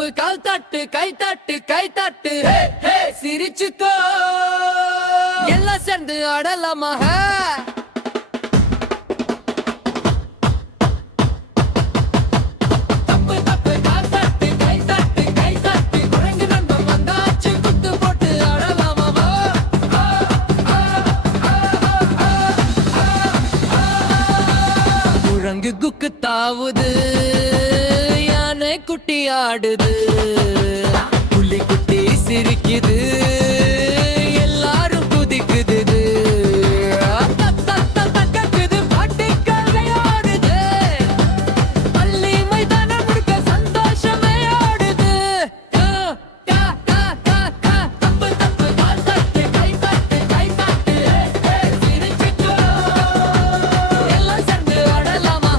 தப்பு கால் தட்டு கை தட்டு கை தட்டு சிரிச்சுக்கோ எல்லாம் சேர்ந்து ஆடலாமா தப்பு தப்பு கால் தட்டு கை தட்டு கை தட்டு குரங்கு நண்பன் வந்தாச்சு குத்து போட்டு ஆடலாமா குரங்கு குக்கு தாவுது யானை குட்டி ஆடுது புலி குட்டி சிரிக்குது எல்லாரும் குதிக்குது தக்கக்குது பாட்டுக்கள் விளையாடுது பள்ளி மைதானம் முழுக்க சந்தோஷமே ஆடுது தப்பு தப்பு கால் தட்டு கை தட்டு கை தட்டு சிரிச்சுக்கோ எல்லாம் சேர்ந்து ஆடலாமா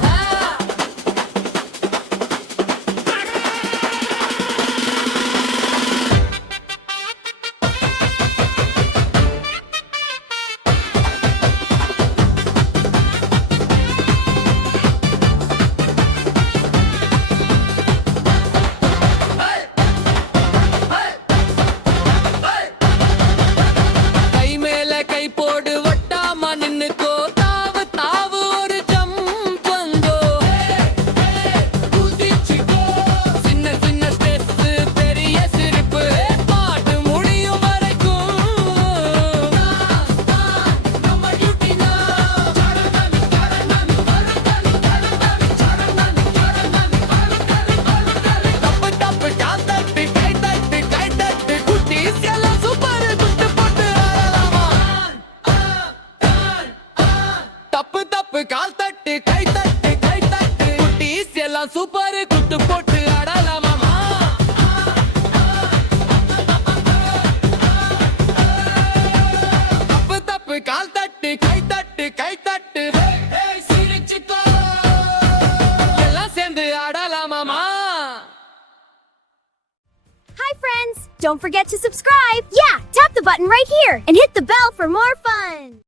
கை மேல கை போடு ஒட்டாம நின்னுக்கோ தாவு தாவு ஒரு ஜம்ப் வந்தோ குதிச்சுக்கோ சின்ன சின்ன ஸ்டெப்ஸ் பெரிய சிரிப்பு பாட்டு முடியும் வரைக்கும் நம்ம டியூட்டி தப்பு தப்பு கால் தட்டு கை தட்டு கை தட்டு குட்டீஸ் எல்லாம் சூப்பர் குத்து போட்டு ஆடலாமா தப்பு தப்பு கால் தட்டு கை தட்டு கை தட்டு குட்டீஸ் எல்லாம் சூப்பர் குத்து போட்டு ஆடலாமா தப்பு தப்பு கால் தட்டு கை தட்டு கை தட்டு சிரிச்சுக்கோ எல்லாம் சேர்ந்து ஆடலாமா Hi friends! Don't forget to subscribe! Yeah, tap the button right here and hit the bell for more fun!